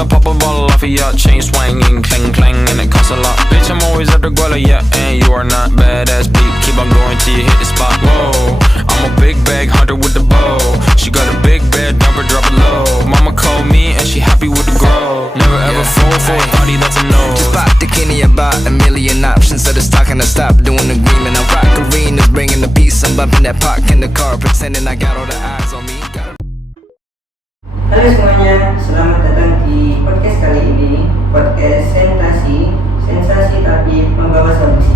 I'ma pop a bottle off of ya. Chain swinging, clang clang, and it costs a lot. Bitch, I'm always at the guala, yeah, and you are not badass beat. Keep on going till you hit the spot. Whoa, I'm a big bag hunter with the bow. She got a big bed, number drop it low. Mama called me and she happy with the grow. Never ever fall for a party that's a no. Just pop the Kenny about a million options. So the stock and I stop doing agreement. I rock arenas, bringing the peace. I'm bumping that park in the car, pretending I got all the eyes on me. Halo semuanya, selamat datang di podcast kali ini. Podcast sensasi tapi membawa solusi.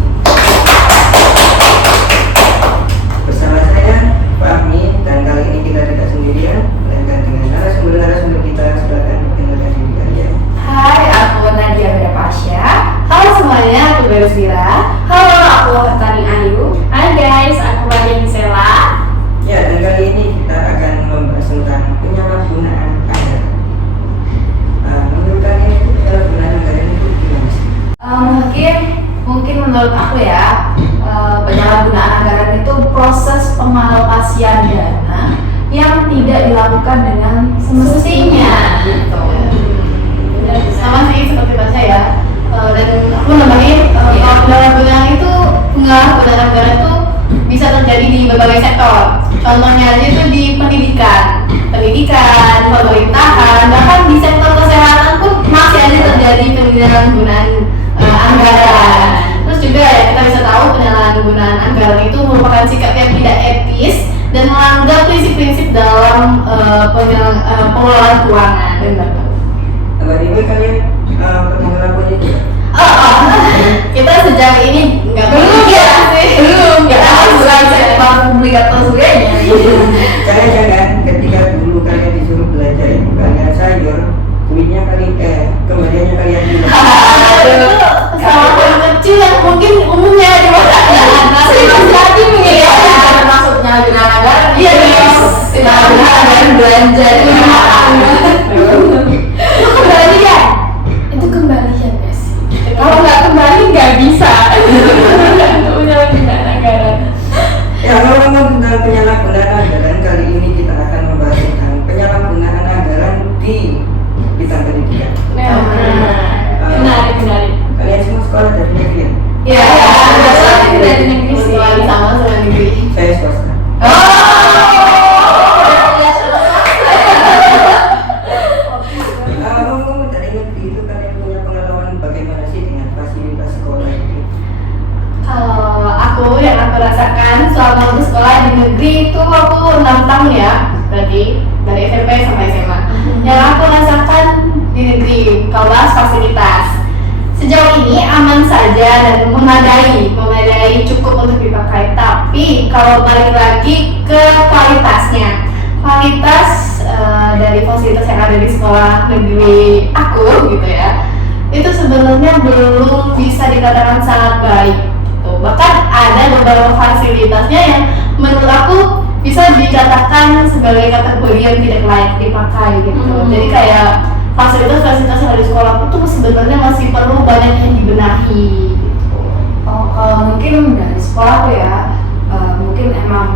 Bersama saya, Fahmi, dan kali ini kita tidak sendirian, melainkan dengan narasumber kita. Silakan perkenalkan diri kalian. Hai, aku Nadia Berapasya. Halo semuanya, aku Beres Mira. Halo, aku Hatani Ayu. Hai guys, aku Maria Misela. Ya, dan kali ini kita akan membahas tentang penyalahgunaan anggaran. Menurut kalian itu penyalahgunaan anggaran itu gimana sih? Mungkin menurut aku ya, penyalahgunaan anggaran itu proses pengalokasian dana yang tidak dilakukan dengan semestinya gitu. Sama sih seperti bahasa ya. Dan aku nambahin kalau penyalahgunaan itu penyalahgunaan anggaran itu bisa terjadi di berbagai sektor. Contohnya aja itu di pendidikan, pemerintahan, bahkan di sektor kesehatan pun masih ada terjadi penyalahgunaan anggaran. Terus juga ya kita bisa tahu penyalahgunaan anggaran itu merupakan sikap yang tidak etis dan melanggar prinsip-prinsip dalam pengelolaan keuangan. Tiba-tiba kalian pernah melakukan itu? Kita sejauh ini nggak belum kita harus belajar publik atau sebagainya. Jangan-jangan ketika dulu kalian disuruh belajar kalian sayur, duitnya kembaliannya kalian hilang. Kesalahan kecil yang mungkin umumnya di masyarakat sering terjadi mungkin ya. Maksudnya dengan anggaran iya tidak anggaran belanja itu kembalian nggak sih? Kalau nggak kembali nggak bisa. Penyalahgunaan anggaran. Ya, kalau ngomong tentang penyalahgunaan anggaran, kali ini kita akan membahas tentang penyalahgunaan anggaran di bidang pendidikan. Menarik. Kalian semua sekolah dari negeri ya? Iya, dari negeri sih. Sama negeri. Saya swasta. Ngomong dari negeri itu kalian punya pengalaman bagaimana sih dengan fasilitas sekolah itu? Kalau aku yang aku rasakan selama sekolah di negeri itu aku 6 tahun ya, berarti dari SMP sampai SMA. Yang aku rasakan di negeri, kalau bahas fasilitas, sejauh ini aman saja dan memadai cukup untuk dipakai. Tapi kalau balik lagi ke kualitas dari fasilitas yang ada di sekolah negeri aku gitu ya, itu sebenarnya belum bisa dikatakan sangat baik. Bahkan ada beberapa fasilitasnya yang menurut aku bisa dikatakan sebagai kategori yang tidak layak dipakai gitu. Jadi kayak fasilitas yang ada di sekolah itu sebenarnya masih perlu banyak yang dibenahi gitu. Kalau mungkin dari sekolah tuh ya, mungkin emang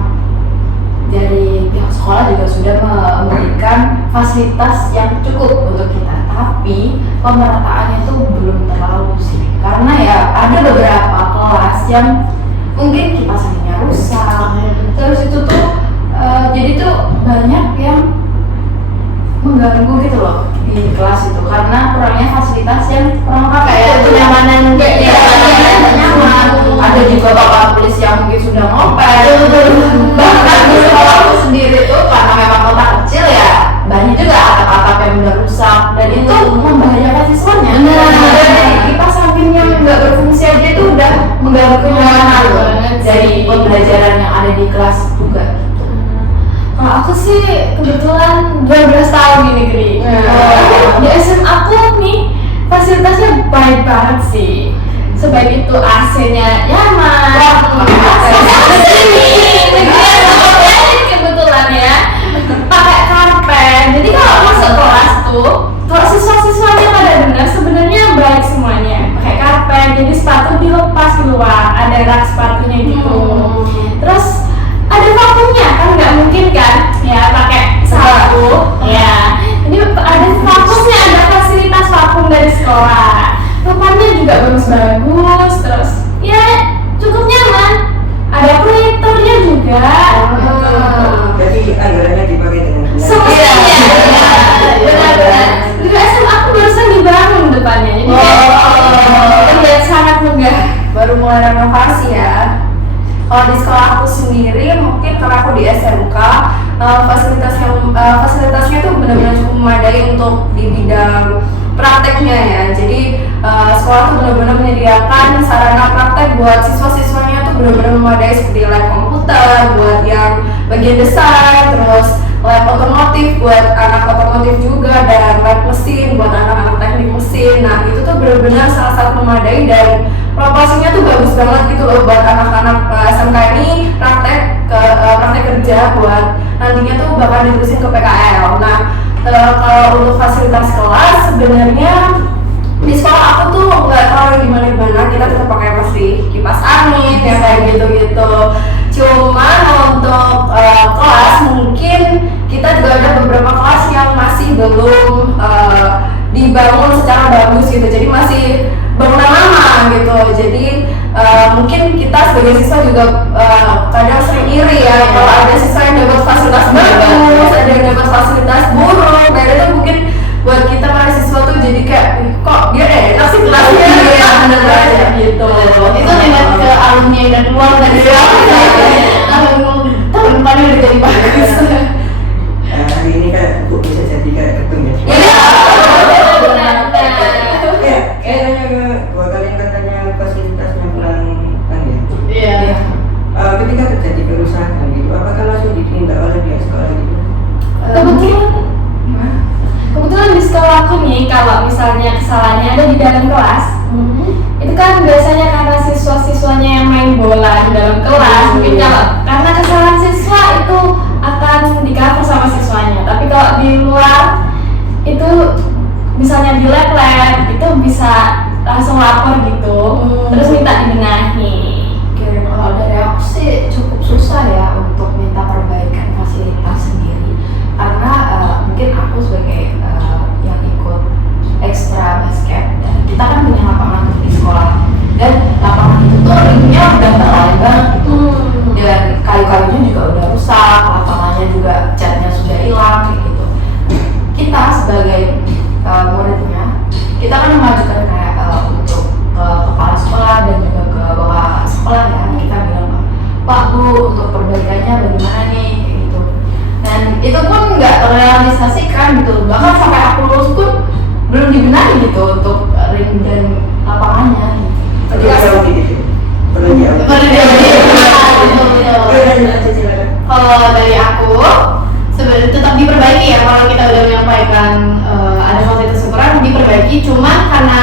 dari pihak sekolah juga sudah memberikan fasilitas yang cukup untuk kita, tapi pemerataannya itu belum terlalu sih, karena ya ada beberapa kelas yang mungkin kipas anginnya rusak, terus itu tuh jadi tuh banyak yang mengganggu gitu loh di kelas itu karena kurangnya fasilitas yang kurang kayak kenyamanan nyaman. Ada juga bapak polisi yang mungkin sudah ngopel, bahkan di sekolahku sendiri tuh karena memang kota kecil ya banyak juga atap-atap yang udah rusak dan itu membahayakan siswanya. Kipas angin yang nggak berfungsi aja itu udah mengganggu kenyamanan dari pembelajaran yang ada di kelas juga. Kalau aku sih kebetulan 12 tahun di negeri. Di SMA aku nih fasilitasnya baik banget sih. Sebaik itu AC-nya nyaman. Kebetulan ya pakai karpet. Jadi kalau masuk kelas tuh, kalau siswa-siswanya pada benar sebenarnya baik semuanya. Pakai karpet, jadi sepatu dilepas keluar, ada rak sepatunya gitu. Terus ada vakumnya kan, nggak mungkin kan ya pakai sapu ya. Ini ada vakumnya, ada fasilitas fasilitasnya tuh benar-benar cukup memadai untuk di bidang prakteknya ya. Jadi sekolah tuh benar-benar menyediakan sarana praktek buat siswa-siswanya tuh benar-benar memadai, seperti lab komputer buat yang bagian desain, terus lab otomotif buat anak otomotif juga, dan lab mesin buat anak-anak teknik mesin. Nah itu tuh benar-benar sangat-sangat memadai dan proporsinya tuh bagus banget gitu loh buat anak-anak SMK ini praktek kerja buat nantinya tuh bakal diterusin ke PKL. Nah kalau untuk fasilitas kelas sebenarnya di sekolah aku tuh nggak terlalu gimana-gimana, kita tetap pakai pasti kipas angin ya kayak gitu-gitu. Cuman untuk kelas mungkin kita juga ada beberapa kelas yang masih belum dibangun secara bagus gitu, jadi masih bangunan lama gitu. Jadi mungkin kita sebagai siswa juga kadang sering iri ya kalau ada siswa yang dapat fasilitas bagus, ada yang dapat fasilitas buruk. Nah itu mungkin buat kita mahasiswa tuh jadi kayak kok dia enak sih kelasnya ya, bener aja gitu. Itu dengan ke alumni dan keluar dari tahun depannya udah jadi bagus. Hari ini kan aku bisa jadi kayak ketum ya. Ya, kayaknya buat kalian katanya fasilitasnya kurang kan ya. Iya. Ketika terjadi kerusakan gitu, apakah langsung ditindak oleh pihak sekolah gitu? Kebetulan di sekolah aku nih, kalau misalnya kesalahannya ada di dalam kelas, itu kan biasanya karena siswa-siswanya yang main bola di dalam kelas. Mungkin kalau karena kesalahan siswa itu akan di-cover sama siswanya. Tapi kalau di luar itu misalnya di lab itu bisa langsung lapor gitu, terus minta dibenahi. Kalau dari aku sih cukup susah ya untuk minta perbaikan fasilitas sendiri, karena mungkin aku sebagai yang ikut ekstra basket, dan kita kan punya lapangan di sekolah, dan lapangan itu tuh ringnya udah nggak lain banget gitu, dan kayu-kayunya juga udah rusak, lapangannya juga catnya sudah hilang kayak gitu. Kita sebagai muridnya, kita kan mengajukan kayak untuk ke kepala sekolah dan juga ke bapak sekolah ya, kita bilang Pak Bu untuk perbaikannya bagaimana nih kayak gitu. Dan itu pun nggak terrealisasikan gitu, bahkan sampai aku lulus pun belum dibenahi gitu untuk ring dan lapangannya gitu. Jauh gitu. Perlu jauh. Kalau dari aku sebenarnya tetap diperbaiki ya, kalau kita udah menyampaikan ada fasilitas kurang diperbaiki, cuma karena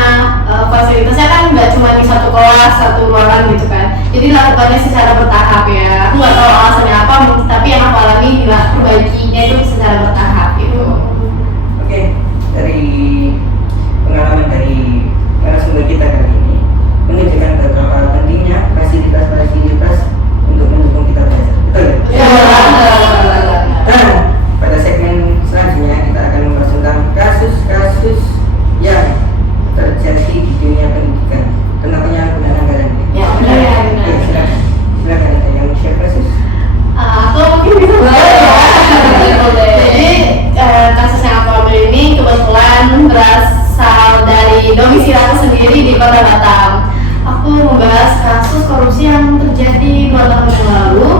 fasilitasnya kan nggak cuma di satu kelas, satu ruangan gitu kan, jadi lakukannya secara bertahap ya. Aku nggak tahu alasannya apa, tapi yang aku alami perbaikinya itu secara bertahap gitu. Oke, dari pengalaman dari narasumber kita kali ini menunjukkan betapa pentingnya fasilitas-fasilitas untuk mendukung kita belajar. Betul ya? Dan pada segmen selanjutnya kita akan mempersembahkan kasus-kasus yang terjadi di dunia pendidikan tentang penyalahgunaan anggaran. Ya, benar ya. Oke, silakan ada yang share kasus. Aku mungkin bisa mulai ya. Jadi kasus yang aku ambil ini kebetulan berasal dari domisili aku sendiri di Kota Batam. Aku membahas kasus korupsi yang terjadi 2 tahun yang lalu.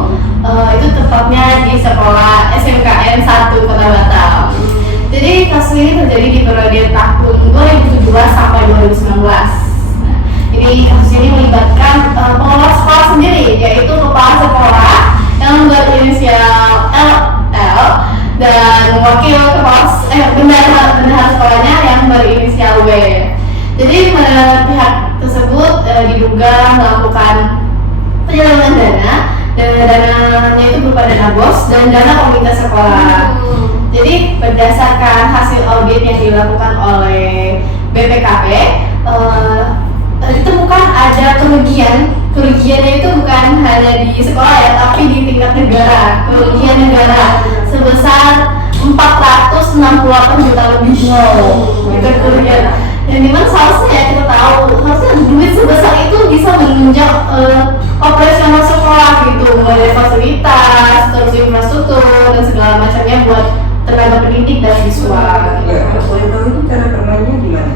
Itu tepatnya di sekolah SMKN 1 Kota Batam. Jadi kasus ini terjadi di periode tahun 2017 sampai 2019. Nah, ini kasus ini melibatkan pengelola sekolah sendiri, yaitu kepala sekolah yang berinisial LL dan wakil bendahara sekolahnya yang berinisial W. Jadi pihak tersebut diduga melakukan penyelewengan dana, dan dananya itu berupa dana BOS dan dana komunitas sekolah. Jadi berdasarkan hasil audit yang dilakukan oleh BPKP, ditemukan ada kerugiannya itu bukan hanya di sekolah ya, tapi di tingkat negara, kerugian negara sebesar 468 juta lebih. Itu kerugian. Dan dimana seharusnya ya kita tahu, harusnya duit sebesar itu bisa menunjang operasional sekolah gitu, mulai dari fasilitas, terus infrastruktur dan segala macamnya buat tenaga pendidik dan siswa. Ya, kalau boleh tahu ini cara bermainnya gimana?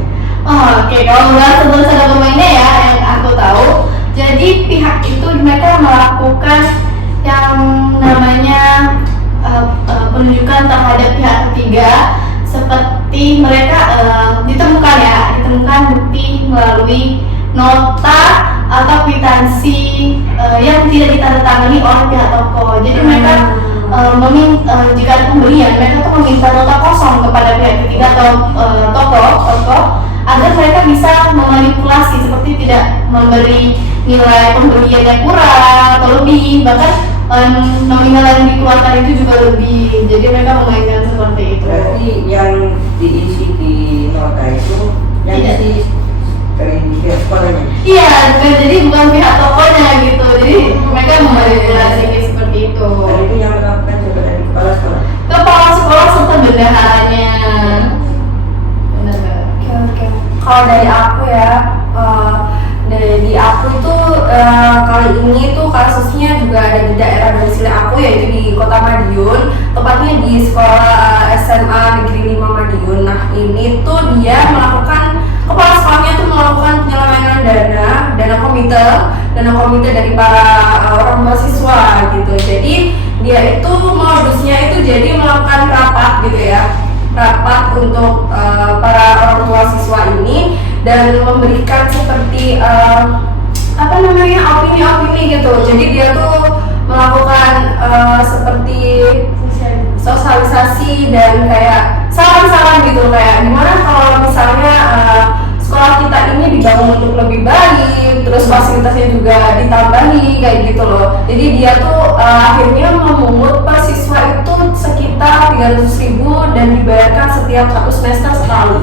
Oke, kalau nggak sebelum cara bermainnya ya, yang aku tahu, jadi pihak itu mereka melakukan yang namanya penunjukan terhadap pihak ketiga tidak ditandatangani oleh pihak toko. Jadi mereka jika ada pembelian, mereka tuh meminta nota kosong kepada pihak ketiga atau toko agar mereka bisa memanipulasi, seperti tidak memberi nilai pembelian yang kurang atau lebih, bahkan nominal yang dikeluarkan itu juga lebih. Jadi mereka memainkan seperti itu. Berarti yang diisi di nota itu yang Tidak. diisi dari pihak sekolahnya. Iya, jadi bukan pihak tokonya gitu. Jadi mereka memanipulasi seperti itu. Dan itu yang melakukan juga dari kepala sekolah. Kepala sekolah serta bendaharanya. Benar. Oke. Kalau dari aku ya, di aku itu kali ini tuh kasusnya juga ada di daerah domisili aku, yaitu di Kota Madiun, tepatnya di sekolah SMA Negeri 5 Madiun. Nah ini tuh dia melakukan, kepala sekolahnya tuh melakukan penyelewengan dana komite dari para orang tua siswa gitu. Jadi dia itu modusnya itu jadi melakukan rapat gitu ya, rapat untuk para orang tua siswa ini dan memberikan seperti opini-opini gitu. Jadi dia tuh melakukan seperti sosialisasi dan kayak saran-saran gitu, kayak gimana kalau misalnya sekolah kita ini dibangun untuk lebih baik, terus fasilitasnya juga ditambahi kayak gitu loh. Jadi dia tuh akhirnya memungut per siswa itu sekitar 300.000 dan dibayarkan setiap 1 semester sekali.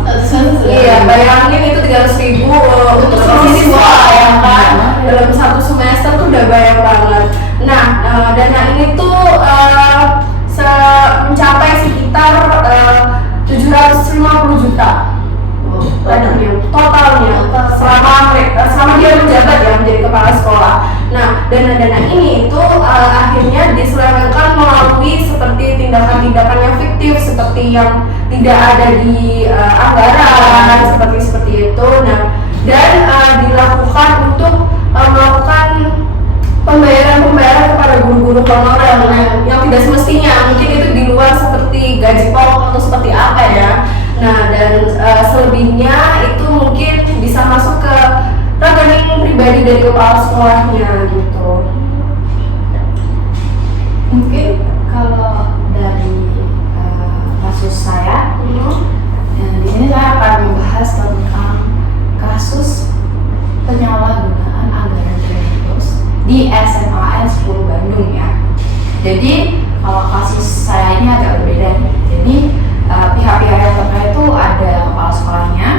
Iya, bayangin itu 300.000 untuk seluruh siswa ya kan. Dalam 1 semester tuh udah banyak banget. Nah, dana ini tuh mencapai sekitar 750 juta. Totalnya selama dia menjabat ya menjadi kepala sekolah. Nah, dana-dana ini itu akhirnya diselewengkan melalui seperti tindakan-tindakan yang fiktif, seperti yang tidak ada di anggaran, seperti itu. Nah, dan dilakukan untuk melakukan pembayaran kepada guru-guru honorer yang tidak semestinya, mungkin itu di luar seperti gaji pokok atau seperti apa ya. Nah, dan selebihnya itu mungkin bisa masuk ke rekening pribadi dari kepala sekolahnya gitu. Mungkin kalau dari kasus saya, di sini saya akan membahas tentang kasus penyalahgunaan anggaran Kemensos di SMAN 10 Bandung ya. Jadi kalau kasus saya ini agak berbeda nih. Jadi pihak-pihak yang terkait itu ada kepala sekolahnya,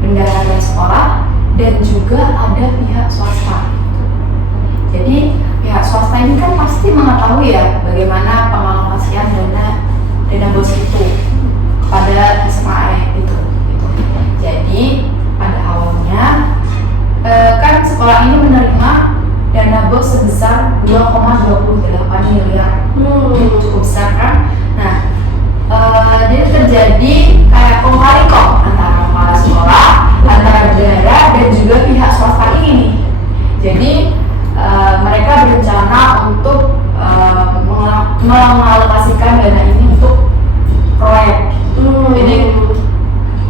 bendahara sekolah, dan juga ada pihak swasta. Jadi pihak swasta ini kan pasti mengetahui ya bagaimana pengalokasian dana bos itu kepada SMA itu. Jadi pada awalnya kan sekolah ini menerima dana bos sebesar 2,28 miliar. Cukup besar kan? Nah, jadi terjadi kayak kong kali kong antara kepala sekolah, antara bendahara dan juga pihak swasta ini nih. Jadi mereka berencana untuk mengalokasikan dana ini untuk proyek. Jadi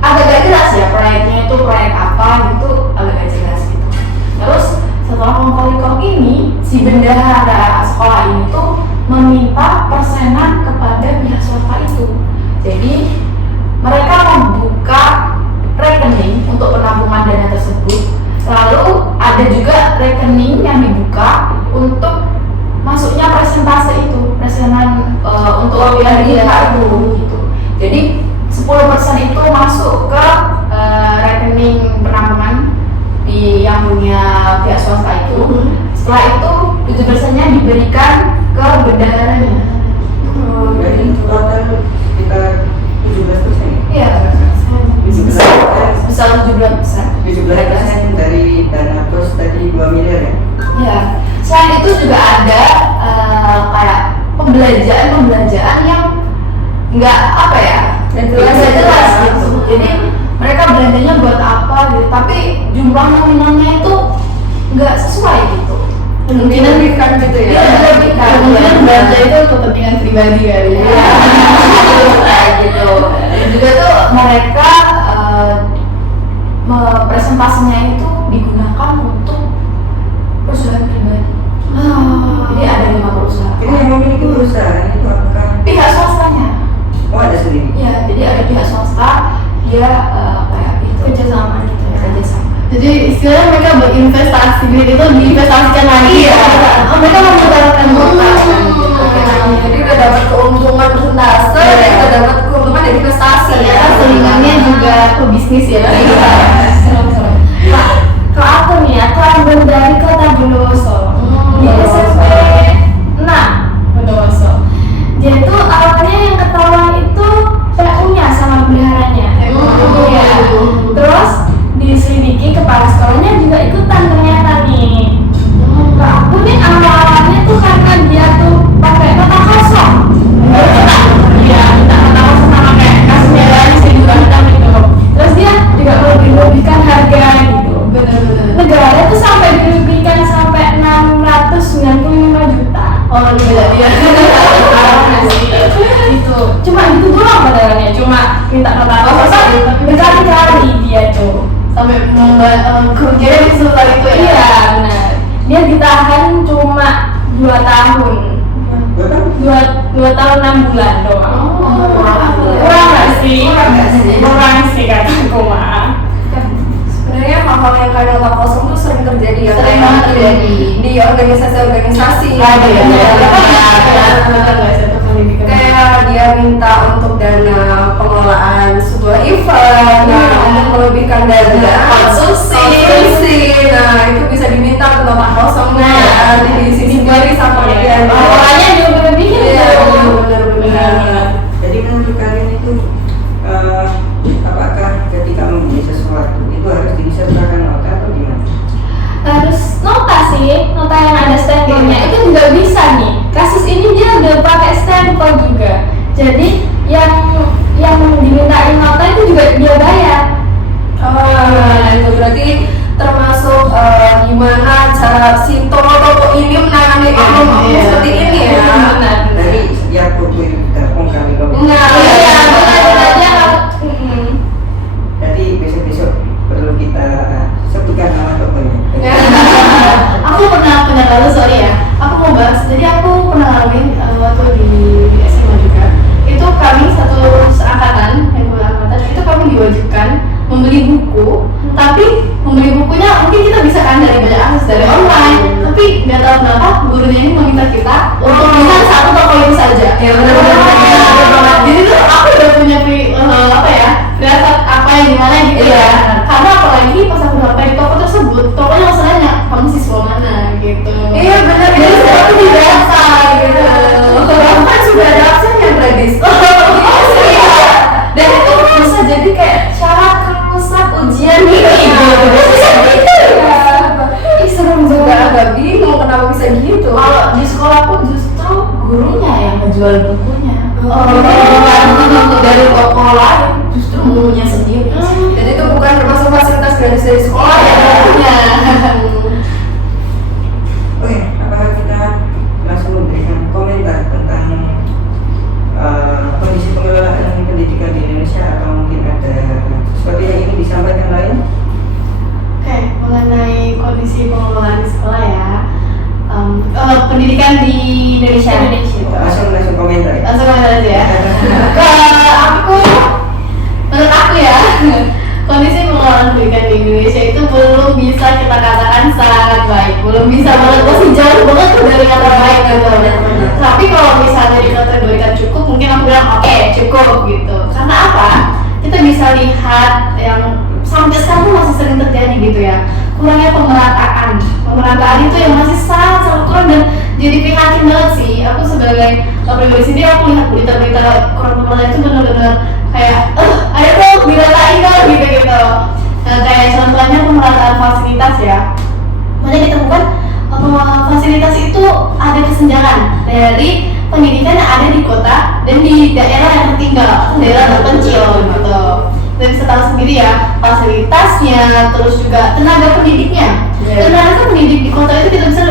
agak gak jelas ya proyeknya itu proyek apa gitu, agak gak jelas gitu. Terus setelah kong kali kong ini, si bendahara sekolah ini tuh meminta persenan kepada pihak swasta itu. Jadi mereka membuka rekening untuk penampungan dana tersebut. Lalu ada juga rekening yang dibuka untuk masuknya persentase itu, persenan untuk pihak itu gitu. Jadi 10% itu masuk ke rekening penampungan yang punya pihak swasta itu. Setelah itu 7%-nya diberikan ke bendaharanya. Jadi total kita 17%. Iya, bisa 17%. Dari dana bos tadi 2 miliar ya? Ya, selain itu juga ada kayak pembelanjaan yang nggak apa ya, nggak jelas gitu. Jadi mereka belanjanya buat apa gitu, tapi jumlah nominalnya itu nggak sesuai gitu. Dilebihkan gitu ya? Iya, dilebihkan. Kemudian belanja itu untuk kepentingan pribadi kali ya. Kayak gitu. Dan juga tuh mereka presentasinya itu digunakan untuk perusahaan pribadi. istilahnya mereka berinvestasi, duit itu diinvestasikan lagi ya. Mereka memutarkan otak kan gitu. Jadi udah dapat keuntungan persentase, dan udah dapat keuntungan dari investasi Ya, selingannya juga pebisnis ya. Nah, kalau aku nih, aku ambil dari kota Bondowoso di SMP 6 Bondowoso. Dia tuh awalnya yang ketahuan itu PU-nya sama beliharanya. Ya. Terus diselidiki kepala sekolahnya juga ikutan ternyata nih. Kalau aku nih awal-awalnya tuh karena dia tuh pakai kota kosong. Iya, kita kota kosong sama kayak kasusnya lain sih juga kita gitu. Terus dia juga melebih-lebihkan harga gitu. Bener-bener. Negara tuh sampai dilebihkan sampai 695 juta. Oh iya dia. Gitu. Cuma gitu doang padahalnya, cuma minta kota kosong berkali-kali dia tuh. Sampai kerugiannya sebesar itu ya. Iya, benar. Dia ditahan cuma 2 tahun. 2 tahun 6 bulan doang. Kurang nggak sih? Kurang sih kataku mah. Sebenarnya hal-hal yang kayak kota kosong tuh sering terjadi ya. Sering banget terjadi. Di organisasi-organisasi. Ada ya. Kayak dia minta untuk dana pengelolaan sebuah event, untuk melebihkan dana konsumsi. Nah itu bisa diminta ke kota kosong. Nah di sini sendiri sama dia. Awalnya juga berlebihan. Iya benar-benar. Jadi menurut kalian itu apakah ketika membeli sesuatu itu harus disertakan nota atau gimana? Harus nota sih, nota yang ada stempelnya itu juga bisa nih. Kasus ini dia udah pakai stempel juga. Jadi yang dimintain nota itu juga dia bayar. Itu berarti termasuk gimana cara si toko-toko ini menangani ekonomi seperti ini ya. Benar. Jadi setiap buku itu terpung kali kau. Nah, Iya, benar aja. Jadi besok-besok perlu kita sebutkan nama tokonya. Aku pernah lalu sorry ya. Aku mau bahas. Jadi aku pernah ngalamin waktu di SMA juga. Itu kami satu seangkatan, yang angkatan itu kami diwajibkan membeli buku. Tapi membeli bukunya mungkin kita bisa kan dari banyak akses dari online. Tapi nggak tahu kenapa gurunya ini meminta kita untuk bisa satu toko itu saja. Ya benar-benar. Jadi tuh aku udah punya apa ya, firasat apa yang gimana gitu ya. Karena apalagi pas aku sampai di toko tersebut, tokonya langsung nanya, kamu siswa mana gitu. Iya benar. Jadi saya tuh dirasa gitu. Kalau kan sudah ada aksennya gratis. Dan itu bisa jadi kayak syarat kamu saat ujian ini gitu. Bisa gitu ya. Ih serem Juga juga. agak bingung kenapa bisa gitu. Kalau di sekolahku justru gurunya yang menjual bukunya. Bukan Dari toko lain, justru gurunya sendiri. Jadi itu bukan termasuk fasilitas gratis dari sekolah ya. Oke, apakah kita langsung memberikan komentar tentang kondisi pengelolaan pendidikan di Indonesia atau mungkin ada sesuatu yang ingin disampaikan lain? Oke, mengenai kondisi pengelolaan di sekolah ya, pendidikan di Indonesia. Langsung komentar ya? Langsung komentar aja ya. Menurut aku ya, kondisi pengelolaan pendidikan di Indonesia itu belum bisa kita katakan sangat baik, belum bisa banget, masih jauh banget tuh dari kata baik gitu. Tapi kalau misalnya dikategorikan cukup, mungkin aku bilang oke, cukup gitu. Karena apa? Kita bisa lihat yang sampai sekarang tuh masih sering terjadi gitu ya, kurangnya pemerataan itu yang masih sangat kurang, dan jadi prihatin banget sih. Aku sebagai pribadi sendiri, aku lihat berita-berita kurang pemerataan itu benar-benar kayak ayo dong diratain dong gitu. Nah, kayak contohnya pemerataan fasilitas ya, banyak ditemukan fasilitas itu ada kesenjangan dari pendidikan yang ada di kota dan di daerah yang tertinggal, daerah terpencil gitu. Dan bisa tahu sendiri ya, fasilitasnya, terus juga tenaga pendidiknya. Tenaga pendidik di kota itu kita bisa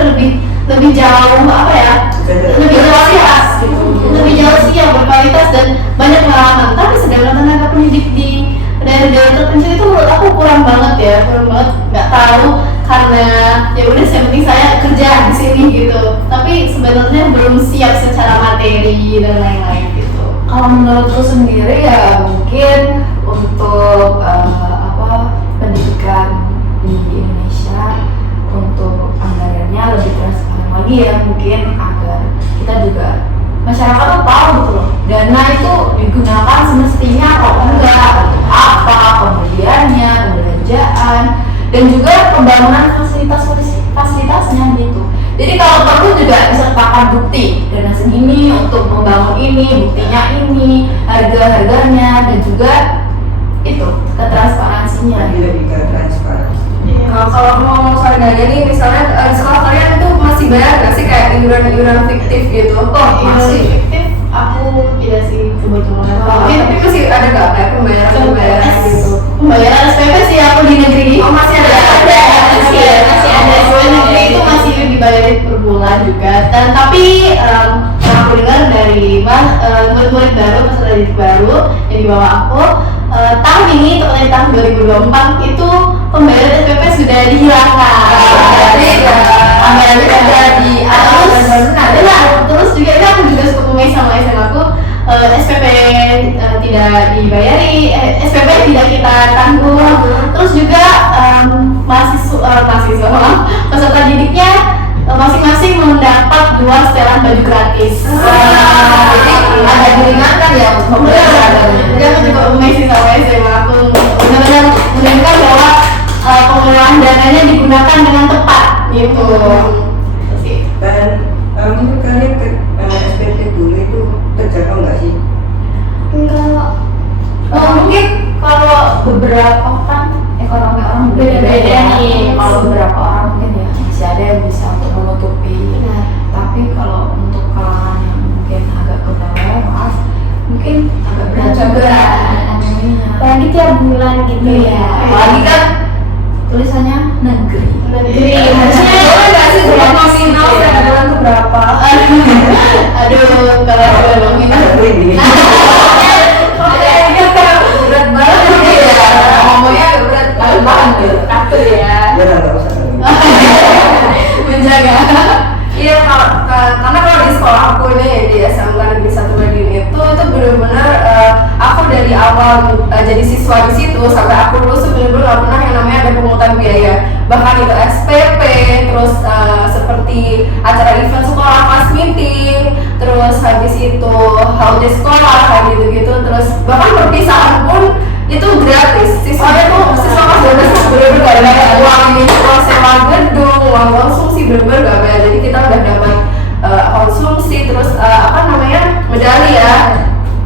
lebih jauh apa ya, lebih jauh sih lebih jauh sih yang berkualitas dan banyak pengalaman. Tapi sedangkan tenaga pendidik di daerah terpencil itu menurut aku kurang banget, nggak tahu karena ya udah yang penting saya kerja di sini gitu. Tapi sebenarnya belum siap secara materi dan lain-lain gitu. Kalau menurutku sendiri ya mungkin untuk pendidikan di Indonesia lagi ya, mungkin agar kita juga masyarakat tuh tahu gitu loh, dana itu digunakan semestinya atau enggak, untuk apa, pembeliannya, pembelanjaan, dan juga pembangunan fasilitasnya gitu. Jadi kalau perlu juga disertakan bukti, dana segini untuk membangun ini, buktinya ini, harga-harganya, dan juga itu ketransparansinya. Lebih ke transparansi. Nah, kalau mau harganya nih, misalnya di sekolah kalian itu masih bayar nggak sih kayak iuran-iuran fiktif gitu? Oh, masih. fiktif aku tidak sih kebetulan. Tapi masih ada nggak kayak pembayaran gitu? Pembayaran SPP sih aku di negeri. Oh, masih ada. Masih ada. Di negeri itu masih dibayarin per bulan juga. Dan tapi yang aku dengar dari murid-murid baru, peserta didik baru yang di bawah aku, tahun ini, tepatnya tahun 2024 itu pembayaran SPP sudah dihilangkan. Jadi anggarannya sudah terus juga ini aku juga suka ngomongin sama SMA aku, SPP tidak dibayari, SPP tidak kita tanggung. Terus juga mahasiswa peserta didiknya masing-masing mendapat 2 setelan baju gratis. Jadi ada diringankan ya pembayarannya. Jadi aku juga amazing sama SMA aku, benar-benar menunjukkan bahwa pengelolaan dananya digunakan dengan tepat gitu. Dan menurut kalian SPP dulu itu terjangkau nggak sih? Enggak. Mungkin kalau beberapa kan ekonomi orang beda-beda nih. Kalau beberapa orang mungkin ya masih ada yang bisa untuk menutupi. Tapi kalau untuk kalangan yang mungkin agak ke bawah, mungkin agak berat juga ekonominya. Apalagi tiap bulan gitu ya. Apalagi kan tulisannya negeri. Maksudnya boleh nggak sih nominal setiap bulan tuh berapa? Aduh, kalau ngomongin berat banget ya, ngomongnya berat banget gitu, kaku ya. Ya nggak usah. Menjaga. Iya, karena kalau di sekolah aku ini di SMK Negeri 1 Madiun itu benar-benar aku dari awal jadi siswa di situ sampai aku lulus benar-benar nggak pernah yang namanya ada pungutan biaya. Bahkan itu SPP, terus seperti acara event sekolah, pas meeting, terus habis itu holiday sekolah kayak gitu-gitu, terus bahkan perpisahan pun itu gratis. Siswanya tuh siswa kelas 12 tuh bener-bener gak ada uang sewa gedung, uang konsumsi bener-bener gak bayar. Jadi kita udah dapat konsumsi, terus medali ya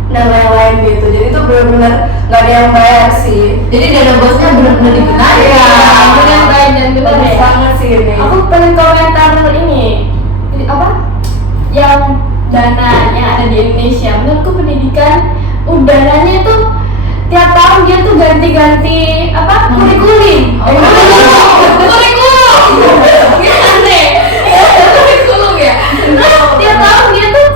dan lain-lain gitu. Jadi itu bener-bener gak ada yang bayar sih. Jadi dana bosnya benar-benar digunakan. Iya, benar baik dan benar bagus ya. banget sih ini. Aku pengen komentar ini apa yang dananya ada di Indonesia. Menurutku pendidikan dananya itu tiap tahun dia tuh ganti-ganti apa kurikulum. Kurikulum. Gimana? Kurikulum ya. Terus tiap tahun dia tuh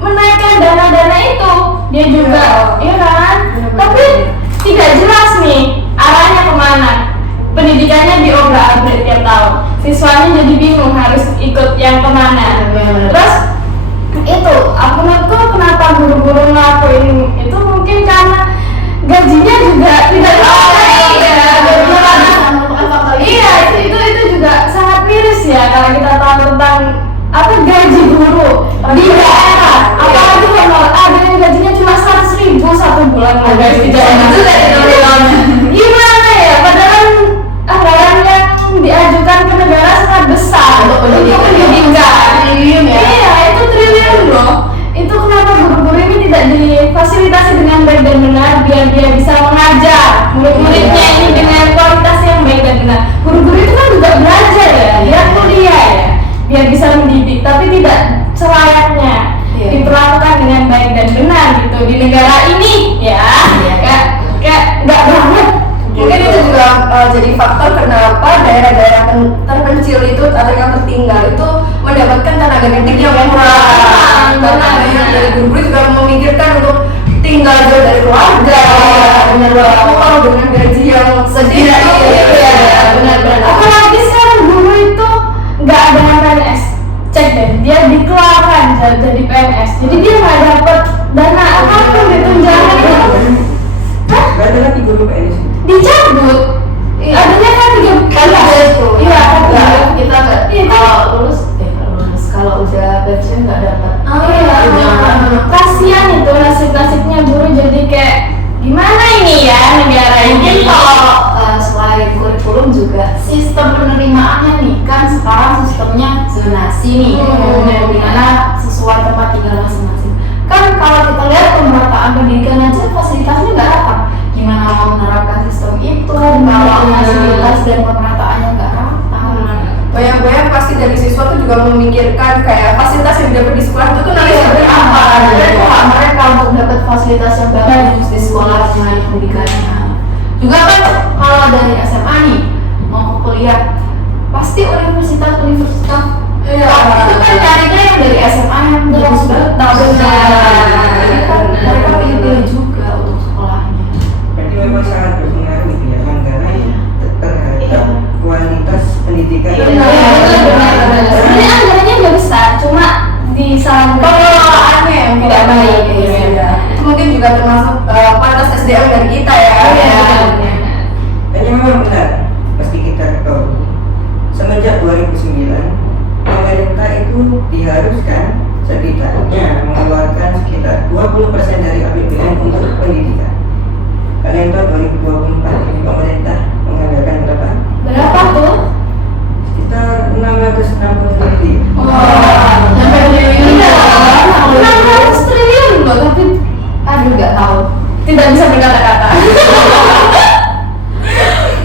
menaikkan dana-dana itu. Dia juga, iya kan? Tapi tidak jelas nih arahnya kemana. Pendidikannya diobrak-abrik tiap tahun. Siswanya jadi bingung harus ikut yang kemana. Terus itu, aku menurutku kenapa guru-guru ngelakuin itu mungkin karena gajinya juga tidak baik ya. Iya, itu juga sangat miris ya kalau kita tahu tentang apa gaji guru di daerah. Apalagi kalau ada yang gajinya cuma 100.000 satu bulan. Guys, tidak itu dari gimana ya? Padahal anggaran yang diajukan ke negara sangat besar untuk pendidikan. Iya, itu triliun loh. Itu kenapa guru-guru ini tidak difasilitasi dengan baik dan benar biar dia bisa mengajar murid-muridnya ini dengan kualitas yang baik dan benar. Guru-guru itu kan juga belajar ya, dia kuliah ya, biar bisa mendidik, tapi tidak selayaknya diperlakukan dengan baik dan benar gitu di negara ini ya. Kayak nggak banget. Mungkin itu juga jadi faktor kenapa daerah-daerah terpencil itu atau yang tertinggal itu mendapatkan tenaga pendidik yang kurang. Karena banyak dari guru-guru juga memikirkan untuk tinggal jauh dari keluarga, benar kalau dengan gaji yang sedikit ya, benar-benar. Apalagi sekarang guru itu nggak ada PNS, cek deh, dia dikeluarkan jadi PNS, jadi dia nggak dapat dana apapun ditunjangan itu. Hah? Gak ada lagi guru PNS. Dicabut. Adanya kan 3 Kan ada itu. Iya, Kita kalau lulus kalau mungkin kalau selain kurikulum juga sistem penerimaannya nih, kan sekarang sistemnya zonasi nih, dan dimana sesuai tempat tinggal masing-masing. Kan kalau kita lihat pemerataan pendidikan aja fasilitasnya nggak rata. Gimana mau menerapkan sistem itu kalau fasilitas dan pemerataannya nggak rata? Banyak-banyak pasti dari siswa tuh juga memikirkan kayak fasilitas yang dapat di sekolah itu tuh nanti seperti apa. Dan hak mereka untuk dapat fasilitas yang bagus di sekolahnya, di pendidikannya. Juga kan kalau dari SMA nih mau ke kuliah, pasti universitas Iya. itu kan carinya yang dari SMA yang terus Benar. Jadi kan mereka pilih-pilih juga untuk sekolahnya. Berarti memang sangat berpengaruh gitu ya anggaran terhadap kualitas pendidikan. Sebenarnya anggarannya nggak besar, cuma disalahkan Pengelolaannya yang tidak baik. Iya. Itu mungkin juga termasuk kualitas SDM dari kita ya. Dan yang memang benar, pasti kita ketahui semenjak 2009 pemerintah itu diharuskan setidaknya mengeluarkan sekitar 20% dari APBN untuk pendidikan. Kalian tahu 2024 ini pemerintah menganggarkan berapa? berapa tuh? Sekitar 660 triliun. Sampai triliun ya? 600 triliun loh, tapi aduh nggak tahu, tidak bisa berkata-kata.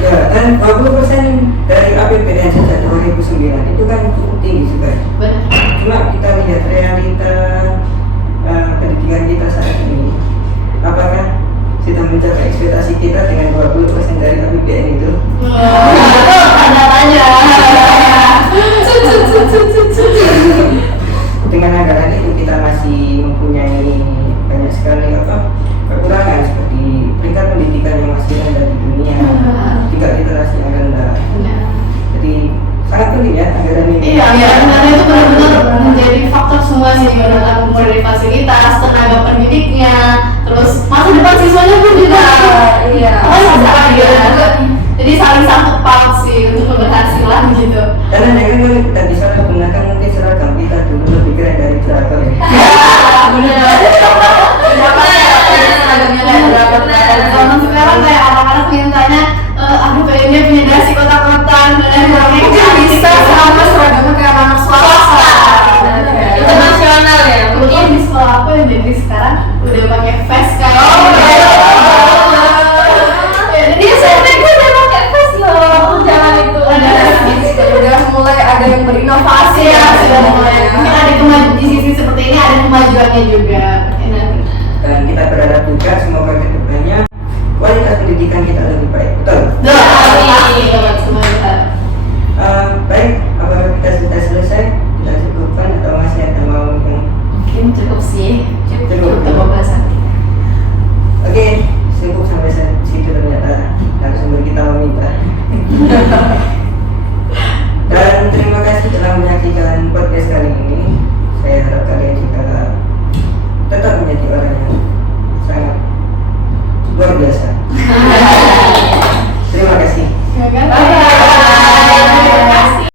Ya, dan 20% dari APBN sejak 2009 itu kan cukup tinggi juga. Benar. Cuma kita lihat realita pendidikan kita saat ini, apakah sudah mencapai ekspektasi kita dengan 20% dari APBN itu? Tanda tanya. Dengan anggaran itu kita masih mempunyai banyak sekali kekurangan seperti peringkat pendidikan yang masih rendah di dunia, tingkat literasi yang rendah. Jadi sangat penting ya anggaran ini. Iya, karena itu benar-benar menjadi faktor semua sih, menurut aku, mulai dari fasilitas, tenaga pendidiknya, terus masa depan siswanya pun juga. Iya. Jadi saling sangkut paut sih untuk keberhasilan gitu. Karena jangan kita bisa menggunakan mungkin seragam kita dulu lebih keren dari seragam ya. Zaman sekarang kayak anak-anak mintanya, aku pengennya punya dasi kotak-kotak dan Mungkin bisa sama seragamnya kayak anak swasta. internasional ya. Kemudian di sekolah aku yang jadi sekarang udah pakai vest kayak. Jadi SMP gue udah pakai vest loh. Jangan itu ada Udah mulai ada yang berinovasi ya, sudah mulai. Mungkin ada kemajuan di sisi seperti ini, ada kemajuannya juga. Dan kita berharap juga semoga kedepannya kualitas pendidikan kita lebih baik. Betul. Doa.